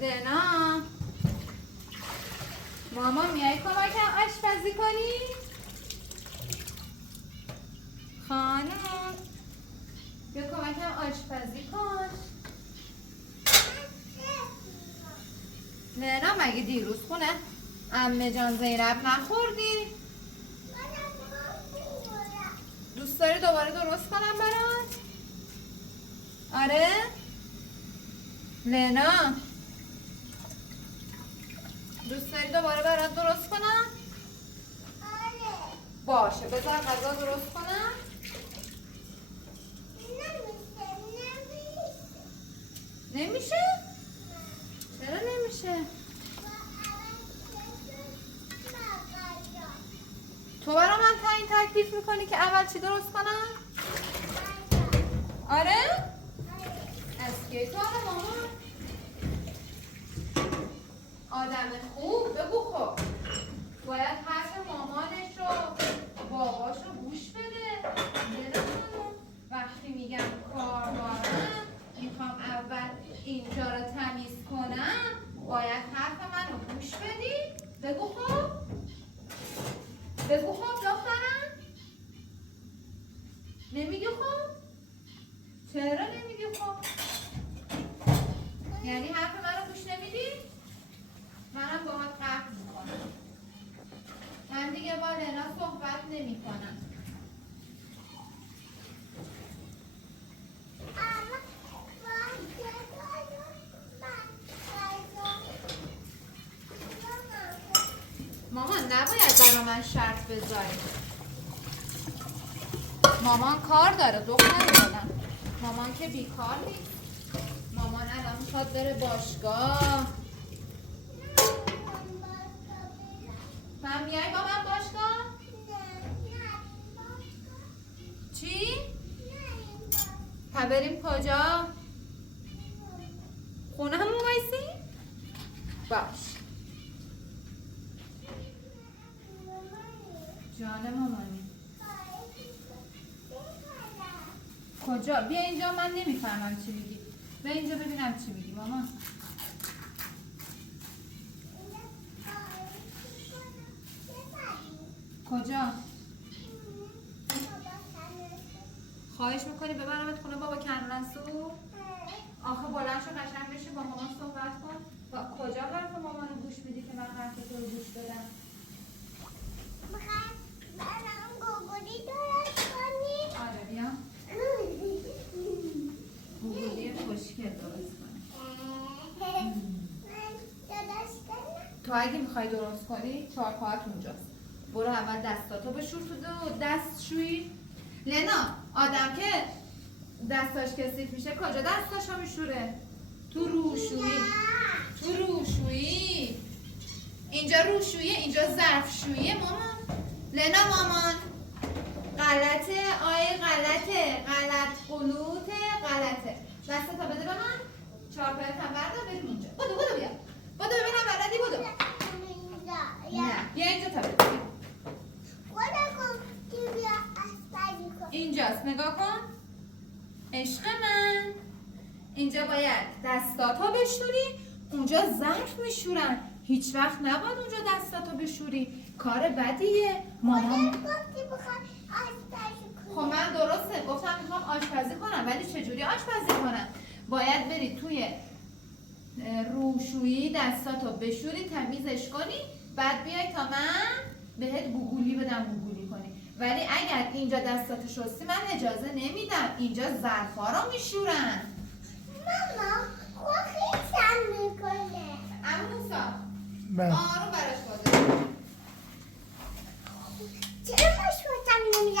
زنا ماما میای کمکم آشپزی کنی؟ خانم بیا کمکم آشپزی کن. نه مگه دیروز خونه عمه جان زینب نخوردی؟ دوست داری دوباره درست کنم برات؟ آره؟ لینا دوست داری دوباره برات درست کنم؟ آره. باشه بذار غذا درست کنم. نمیشه؟ چرا نمیشه؟ تو برا من تعیین تکلیف میکنی که اول چی درست کنم؟ آره؟ از کی تو آره مامان؟ آدم خوب بگو خب باید حرف مامانش رو باباش رو گوش بده. وقتی میگم کاربارم میخوام اول اینجا رو تمیز کنم باید حرف من رو گوش بدی. بگو خب بگو خب دخترم. نمیگی خب؟ چرا نمیگی خب؟ یعنی حرف من رو گوش نمیدی؟ منم باهات قهر میکنم. من دیگه با لینا صحبت نمی کنم. مامان نباید برا من شرط بذاری. مامان کار داره دختر دادم. مامان که بیکار نیست. مامان الان میخواد بره باشگاه. من میای با من باشگاه؟ چی؟ بریم کجا؟ خونه همون وایسی؟ باش. جان مامانی کجا؟ بیا اینجا من نمیفهمم چی میگی. بیا اینجا ببینم چی میگی مامان. کجا؟ خواهش میکنی ببرمت خونه بابا کنرنسو؟ آخه بلند شو قشنگ بشی با مامان صحبت کن. با کجا حرف مامان رو گوش میدی که من حرف تو رو گوش بدم؟ برام گوگلی درست کنی؟ آره بیا گوگلی خوشگل درست کنی. من درست کنم؟ تو اگه میخوای درست کنی چهارپاهات اونجاست. برو اول دستاتو بشور تو دستشویی. لینا آدم که دستاش کثیف میشه کجا دستاشو میشوره؟ تو روشویی. تو روشویی. اینجا روشویی اینجا ظرفشویی مامان. لینا مامان غلطه آی غلطه غلط قلوته غلطه. دستتا بده به من. چهارپایت هم بردار بریم اونجا. بدو بیا. بدو ببینم بلدی بدو. نه بیا اینجا تا بده. اینجاست نگاه کن عشق من. اینجا باید دستاتو بشوری. اونجا ظرف میشورن. هیچ وقت نباید اونجا دستاتو بشوری. کار بدیه مامان. خب من درسته گفتم میخوام آشپزی کنم ولی چجوری آشپزی کنم؟ باید بری توی روشویی دستاتو بشوری تمیزش کنی بعد بیای تا من بهت گوگولی بدم گوگولی کنی. ولی اگر اینجا دستاتو شستی من اجازه نمیدم. اینجا ظرفا رو میشورن. ماما خوشم میکنه. عمو موسی بله. آروم براش بازه. چرا خوشم نمیزنی اینجا؟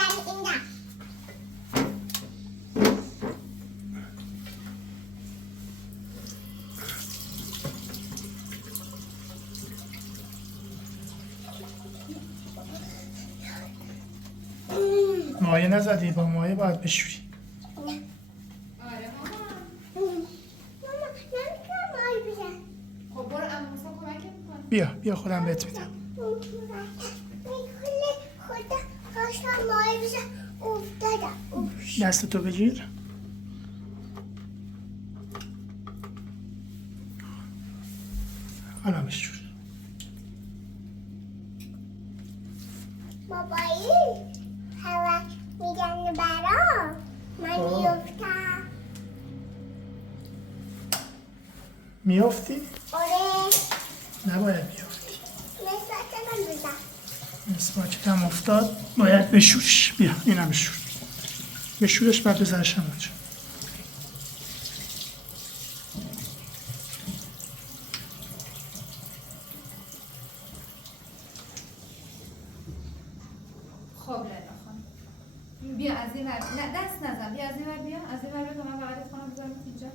مایه نزدی با مایه باید بشوری. آره مامان. ماما نمیتونم مایی بزن. خب برو عمو موسی کمکت میکنه. بیا خودم بهت میدم. میکنه خدا خواستم ماهی بشه افتادم. دستتو بگیر. حالا بشور. بابایی هوا میگن برام من میفتم. میافتی؟ آره نباید بیافتی. نسبت من بزن. مسواکت هم افتاد باید بشورش. بیا اینم بشور. بشورش بعد بذارش هم اونجا. خب لیلا خانم بیا از این ور، نه دست نزن، بیا از این ور، بیا از این ور، بیا تا من بغلت کنم بذارم اینجا.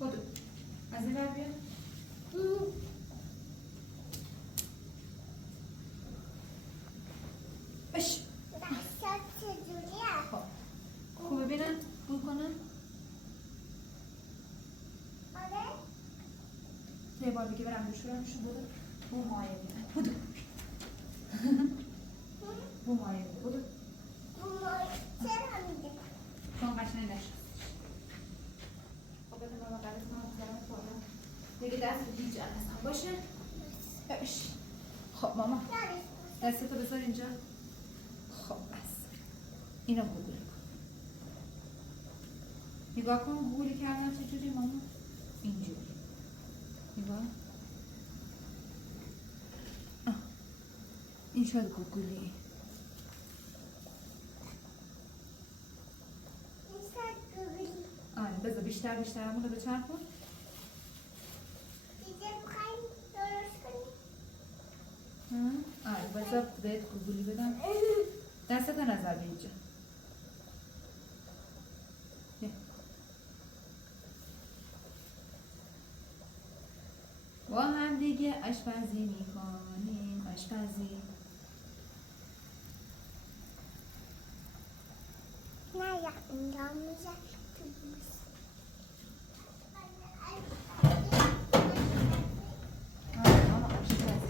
بدو از این ور بیا. بش دستات چجوریه؟ خب خوب ببینم بو کنم. آره یه بار دیگه برم بشورمشو. بدو بو مایه میدن. بدو بو مایه میده. بدو چرا میده؟ چون قشنگ نشست. خب بده من بغلت کنم بذارم بالا. دیگه دست دیگه جلسم باشه. بش خب ماما دستتو بذار اینجا. خب بس اینو گوگل کن. نگاه کن گوگلی کردم چجوری ماما؟ اینجوری نگاه. این شد گوگلی. آره بذار بیشتر همون رو بچرخون. دیگه بخوایم درست کنیم. آره بذار بهت گوگلی بدم. دستتو نظر به اینجا. بیا. با هم دیگه آشپزی میکنیم. آشپزی نه یا اینجا میشه تو بوس. آره ماما آشپزی.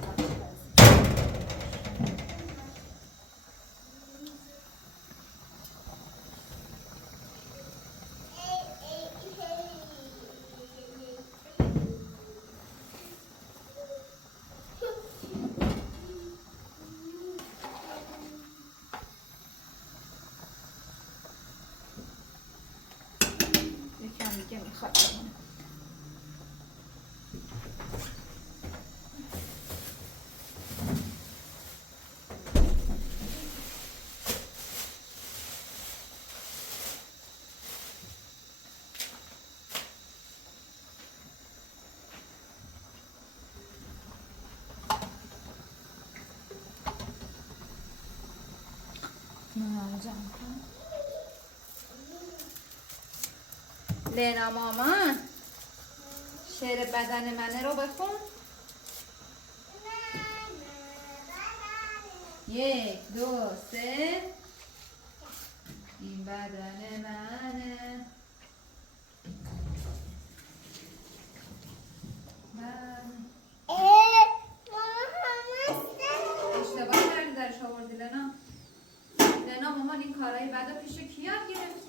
یکم دیگه میخواد بمونه. لینا مامان شعر بدن منه رو بخون. 1 2 3 این بدن منه. اشتباه کردی درش آوردی لینا. لینا مامان این کارهای بدا پیش کی یاد گرفتی؟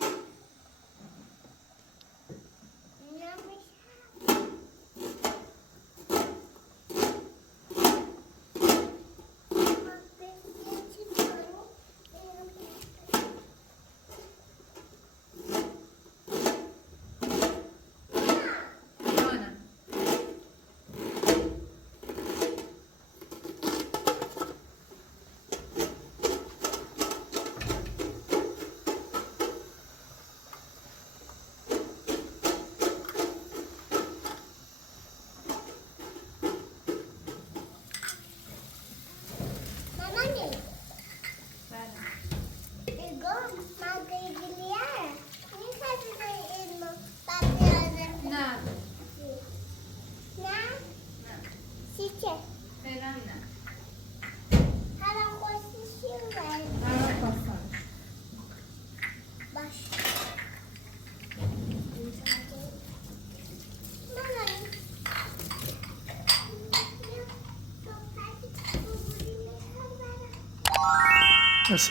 بس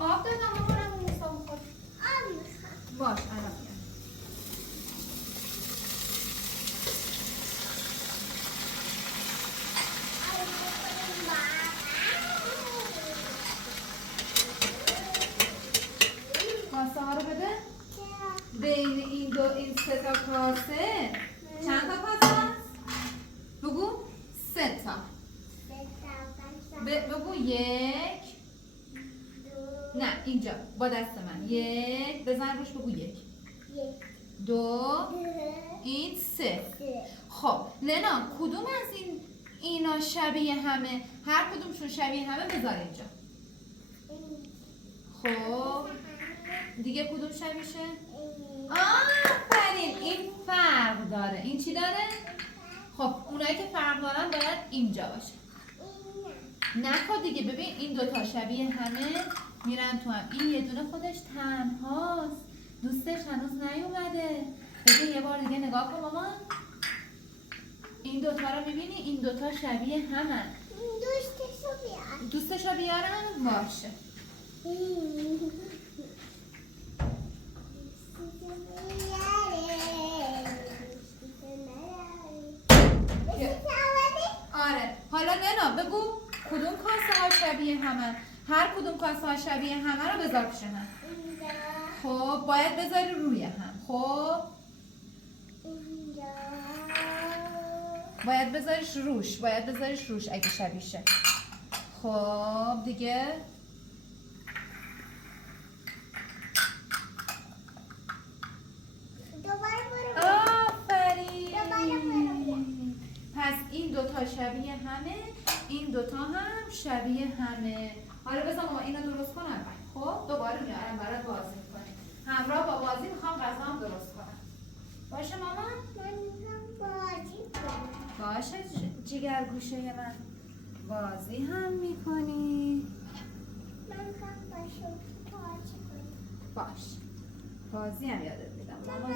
آب دادم و برم اون موسا بخور. باش الان میام. کاسه ها رو بده. بین این سه تا کاسه چند تا کاسه هست؟ بگو 3 تا. بگو 1 نه اینجا با دست من 1 بزن روش بگو 1 2 این 3. خب لنا کدوم از اینا شبیه همه؟ هر کدومشون شبیه همه بذار اینجا. خب دیگه کدوم شبیشه؟ آفرین این فرق داره. این چی داره؟ خب اونایی که فرق دارن باید اینجا باشه. نکن دیگه. ببین این دوتا شبیه همه میرن تو هم. این یه دونه خودش تنهاست. دوستش هنوز نیومده. ببین یه بار دیگه نگاه کن مامان. این دوتا رو میبینی؟ این دوتا شبیه همن. دوستشو بیارم؟ باشه. آره حالا لنا بگو کدوم کاسه ها شبیه همن؟ هر کدوم کاسه ها شبیه همه رو بذار پیش هم. خب باید بذاری روی هم. خب باید بذاریش روش اگه شبیشه. خب دیگه آفرین. پس این دوتا شبیه همه، این دوتا هم شبیه همه. حالا بذار ماما اینو درست کنم. خب دوباره میارم برات بازی میکنیم. همراه با بازی میخوام غذا هم درست کنم. باشه ماما؟ من میخوام بازی کنم. باشه جگر گوشه من. بازی هم میکنی؟ من میخوام بازی کنم. باش بازی هم یادت میدم ماما.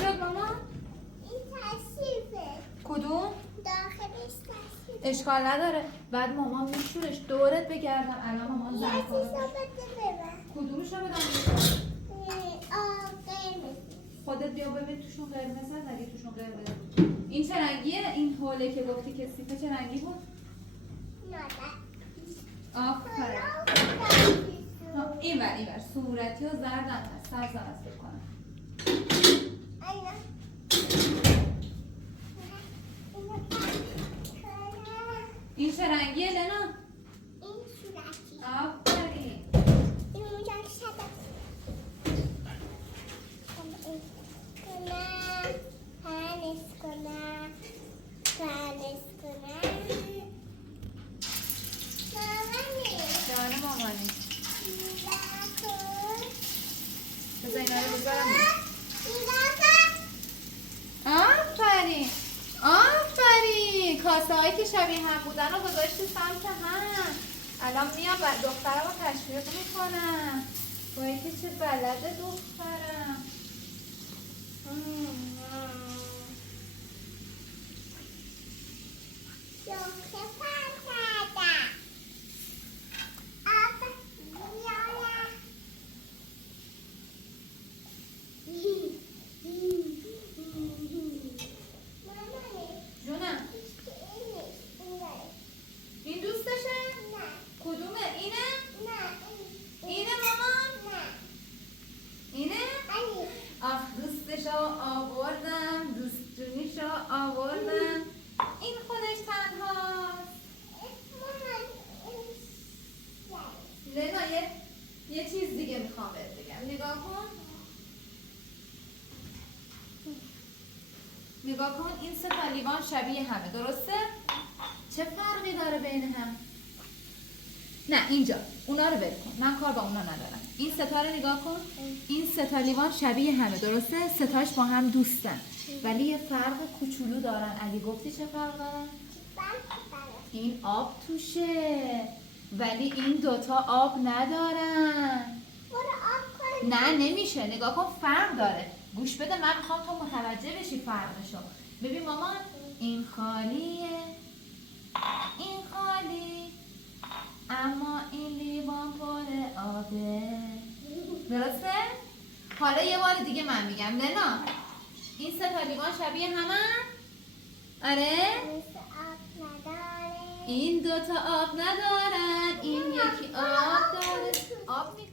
شد ماما؟ این تصیفه. کدوم؟ داخلش تصیفه. اشکال نداره. بعد ماما میشورش دورت بگردم. الان ماما یه زن چیزا بده ببر. کدومشو بدم؟ قرمز. خودت بیا ببین توشون قرمز هست. اگه توشون قرمز این چه رنگیه؟ این حوله که گفتی که سیفه چه رنگی بود؟ آفرین. این بر صورتی و زردم هست. سبزم هست بکنم. این چه رنگیه لنا؟ این صورتی. آفرین. این اونجا شده. پنس کنم. مامانی. جان مامانی. نگاه کن. بذار اینا رو بذارم. نگاه کن. آفرین کاسه هایی که شبیه هم بودن رو گذاشتی سمت هم. الان میام دخترم رو تشویق میکنم. باید که چه بلده دخترم. شوخه پر کردم. آب بیارم. مامانی. جونم این دوستشه؟ نه. کدومه؟ اینه؟ نه. اینه مامان؟ نه. اینه؟ علی. آخ دوستشو آوردم. دوستونیشو آوردم. این خودش تنهاست. لنا یه چیز دیگه میخوام بهت بگم. نگاه کن این سه تا لیوان شبیه همه درسته؟ چه فرقی داره بین هم؟ نه اینجا اونا رو ول کن. من کار با اونا ندارم. این سه تا رو نگاه کن. این سه تا لیوان شبیه همه درسته؟ سه تاش با هم دوستن ولی یه فرق کوچولو دارن. اگه گفتی چه فرق دارن؟ این آب توشه ولی این دوتا آب ندارن. برو آب کن. نه نمیشه. نگاه کن فرق داره. گوش بده، من میخوام تو متوجه بشی فرقشو. ببین مامان، این خالیه، این خالی، اما این لیوان پر آبه. درسته؟ حالا یه بار دیگه من میگم لنا، این سه تا لیوان شبیه همن؟ آره؟ این دوتا آب ندارن، این یکی آب داره. آب میکنه.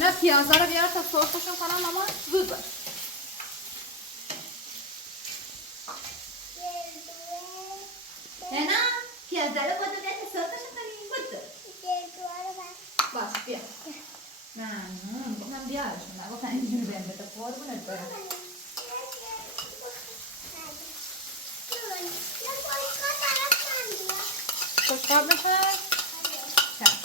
نه پیازا رو بیار تا سرخشون کنم مامان. زود باش. نه پیازا رو بودو بیار تا سرخشون کنیم. بودو باش بیا. نه گفتم بیارشون، نگفتم اینجوری بهم بده. قربونت برم. خوشحال بشه؟ چشم.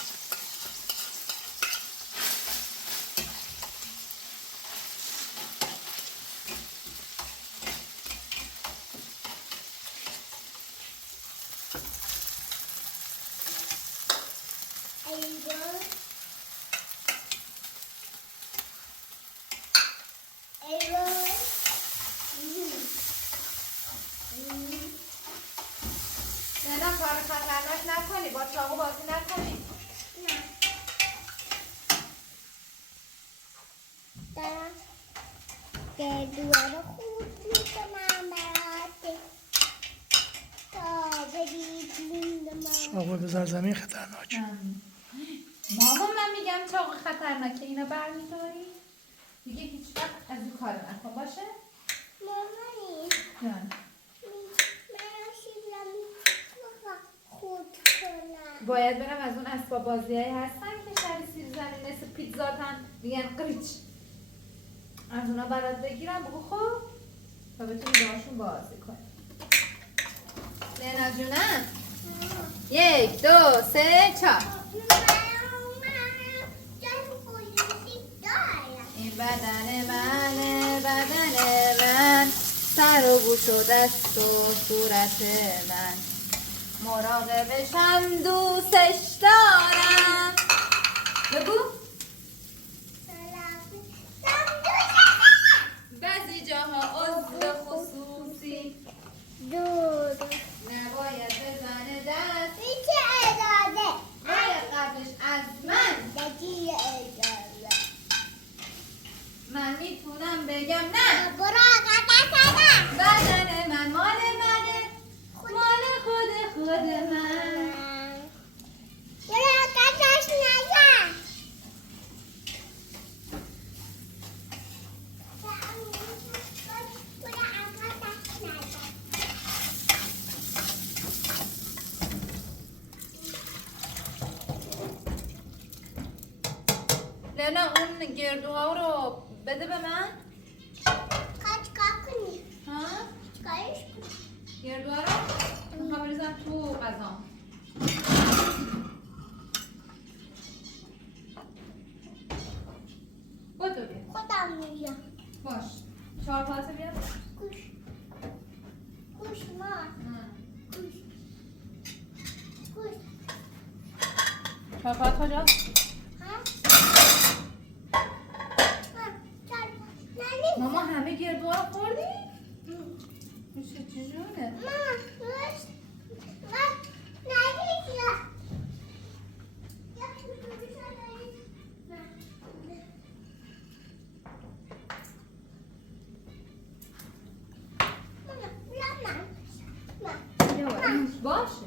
نه کار خطرناک نکنی، با چاقو بازی نکنی. دارم گردوها رو خورد میکنم برات تا برید لیندمان. چاقو بذار زمین خطرناک. ماما من میگم چاقو خطرناکه، اینو برمیداری؟ دیگه هیچ وقت از این کار نکن باشه؟ مامانی جان من شیرم خود کنم. باید برم از اون اسباب بازیایی هستن که شبیه سیب زمین مثل پیتزاتن میگن قریچ، از اونا برات بگیرم بگو خب تا بتونی باهاشون بازی کنی. لینا جونم 1 2 3 4 این بدن منه، بدن من، سر و گوش و دست و صورت من، مراقبشم دوستش دارم. بگو بعضی جاها عضو خصوصی نباید بزنه دست. چه اجازه؟ باید قبلش از من میتونم بگم نه. بدن من مال منه، مال خود من. لینا اون گردوها رو بده به من. ها؟ گردوها رو میخوام بریزم تو غذا. بودو بیا. خودم میگم. باش 4 پاسه بیا. گوش ما. گوش 4 پاس کجا؟ ماما همه گردوها رو خوردی؟ میشه چجوره؟ باشه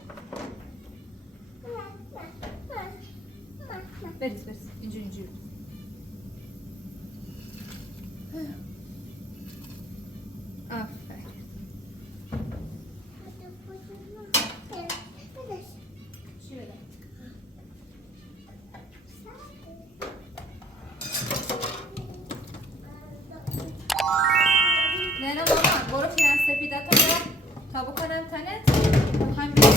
بریز اینجوری آفرین. چی بده؟ تا بکنم تنت هم بیرون.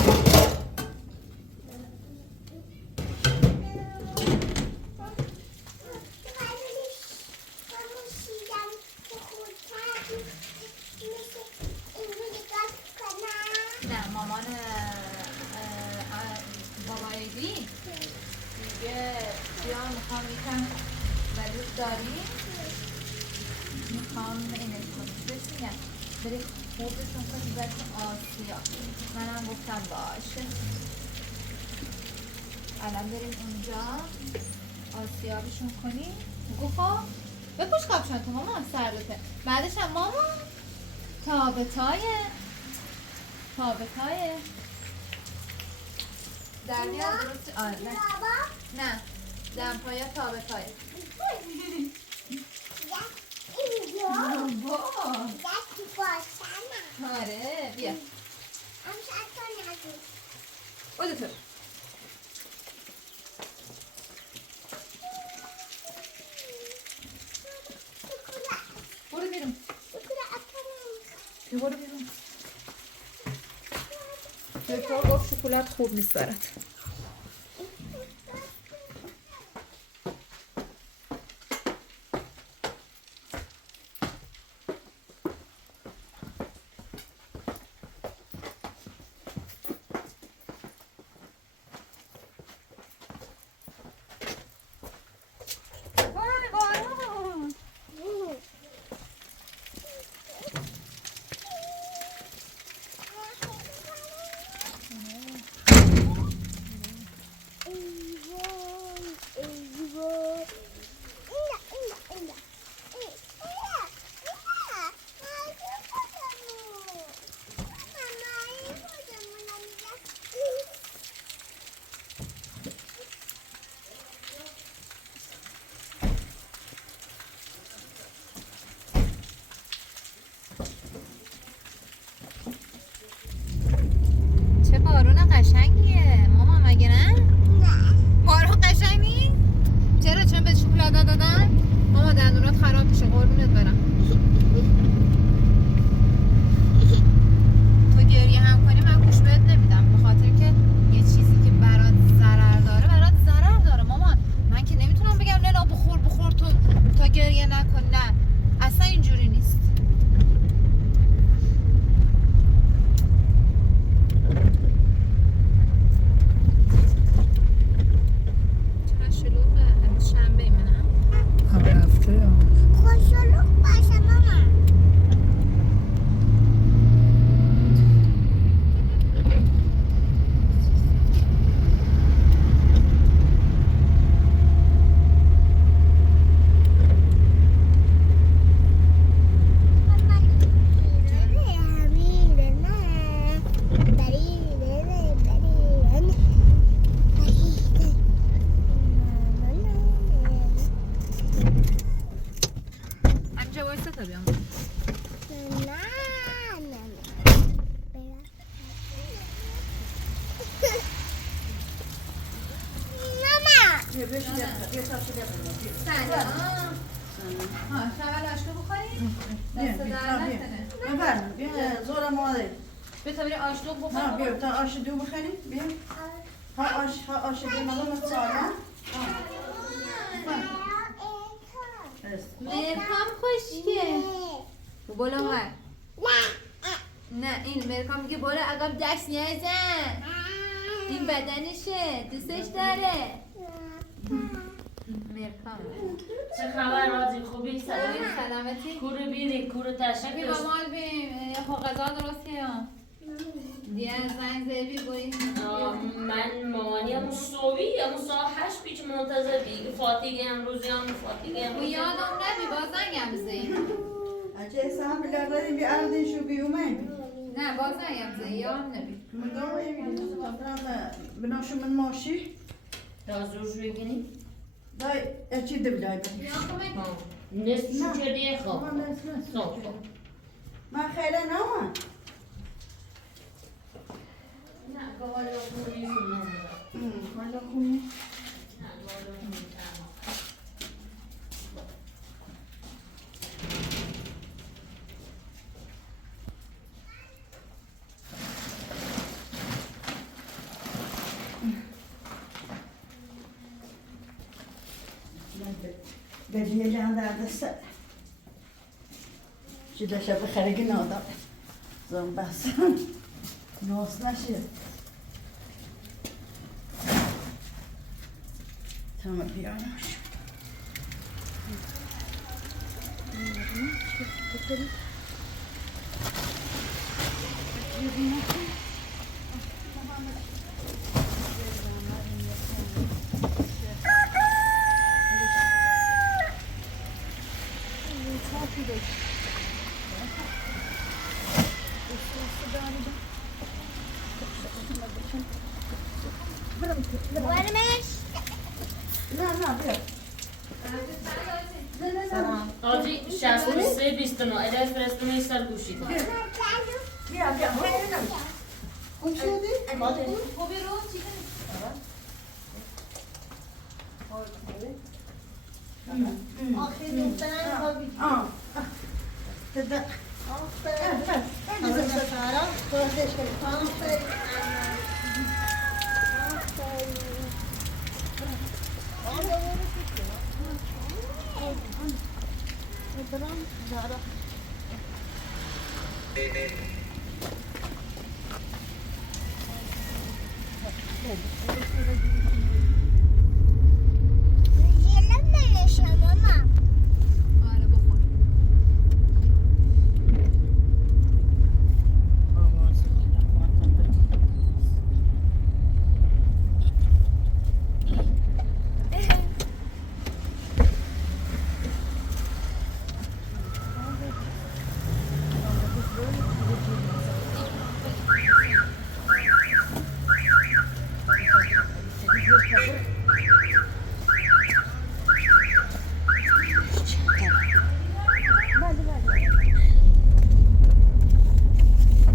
نه مامان بابای دی دیگه بیا میخوام یکم ولی داری میخوام اینش کنیم بهش میگم بری خوبشون کنی برای آسیا منم گفتم باشه الان بریم اونجا آسیابشون کنیم گفت خب بپوش کاپشن تو مامان سردته بعدش هم مامان تابتایه در میاد درست آره نه دمپایا تابتایه آره بیا بودو تو برو بیرون برو بیرون دکتر گفت شکلات خوب نیست برات قشنگیه ماما مگه نه؟ بارون قشنگ نیست؟ چرا چون به شکلات دادن؟ ماما دندونات خراب میشه قربونت برم تو گریه هم کنی من گوش بهت نمیدم به خاطر که یه چیزی که برات ضرر داره ماما من که نمیتونم بگم نه بخور تو تا گریه نکن نه اصلا اینجوری نیست مرکام خوشگه بالا ور نه این مرکام میگه بالا عقب دست نزن این بدنشه دوستش داره مرکام چه خبر راضی خوبی سلامتی کورو بیری کورو تشریف بی مامال بیم خب غذا درست کنم دیگه زنگ زیبی بایی من مامانی همون صوبی همون ساعت 8 پیچ منتظر بی فاتیگه امروزی هم فاتیگه و یادم نبی باز زنگم زی اچه سام بلردی بی اردی شو بیومه نه باز زنگم زی یادم نبی مدام بناشو من ماشی تازور شوی کنی؟ دای اچی دبلای بی نصف شو چردیه خواب صاف من خیلی نامه نه گوالا خوبی سنم حالا خونی بدي اللي عند هذا السنة شده شب خارجي نادا زن بس ناس نشي تمام بيانش ورمش لا بيا آجی 63 29 ادای فرستونی سر گوشی کن. بيا هاي كم شدي؟ خوبی رو چیزی آخر دخترم خوابی تبدأ آخر سفارا خوردش کنی آخر Yiyelim mi yaşam ama? آره بخور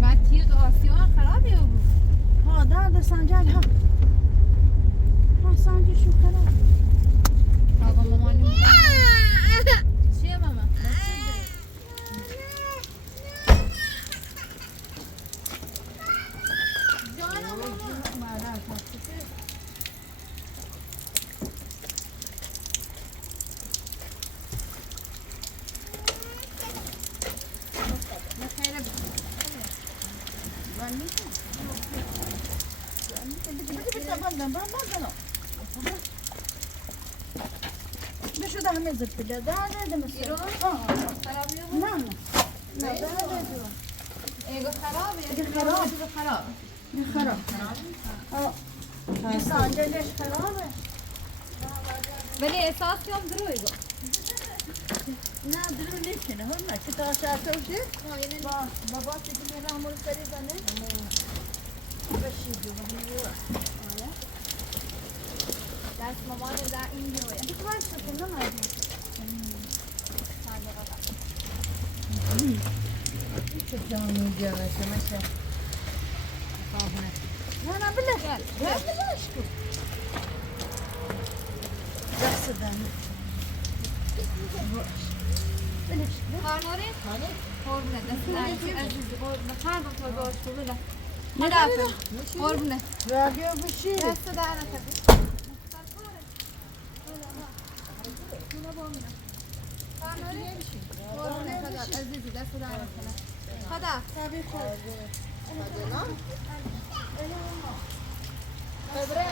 بعد تیغ آسیان خرابی او بود ها ده سنجال ها سنجال شو خراب بابا مامانی چیه ماما؟ بشو ده همه زد بله ده ایرو؟ مثلا خرابی او بود؟ نه نه ده ایگو خرابه ایگو خراب. ایگو خراب خراب سنجالش خرابه ولی احساس کم درو ایگو نه درو نیستینه هم نه چه تا شرطوشه بابا سیدی میره همون سری بانه بشیدو دست مامان در این جویه دیگه باید شکل نمایدیم چه جانی جانشه مشه نه نه بله گل نه بلش کن دست دنی بلش خانوری؟ قربونه دست لعنتی عزیزی قربونه خندم تو باش قربونه خداحافظ قربونه رادیو بشی دست در نکنی قربونه خدا عزیزی دست در نکنه خدا تبی خود Febre,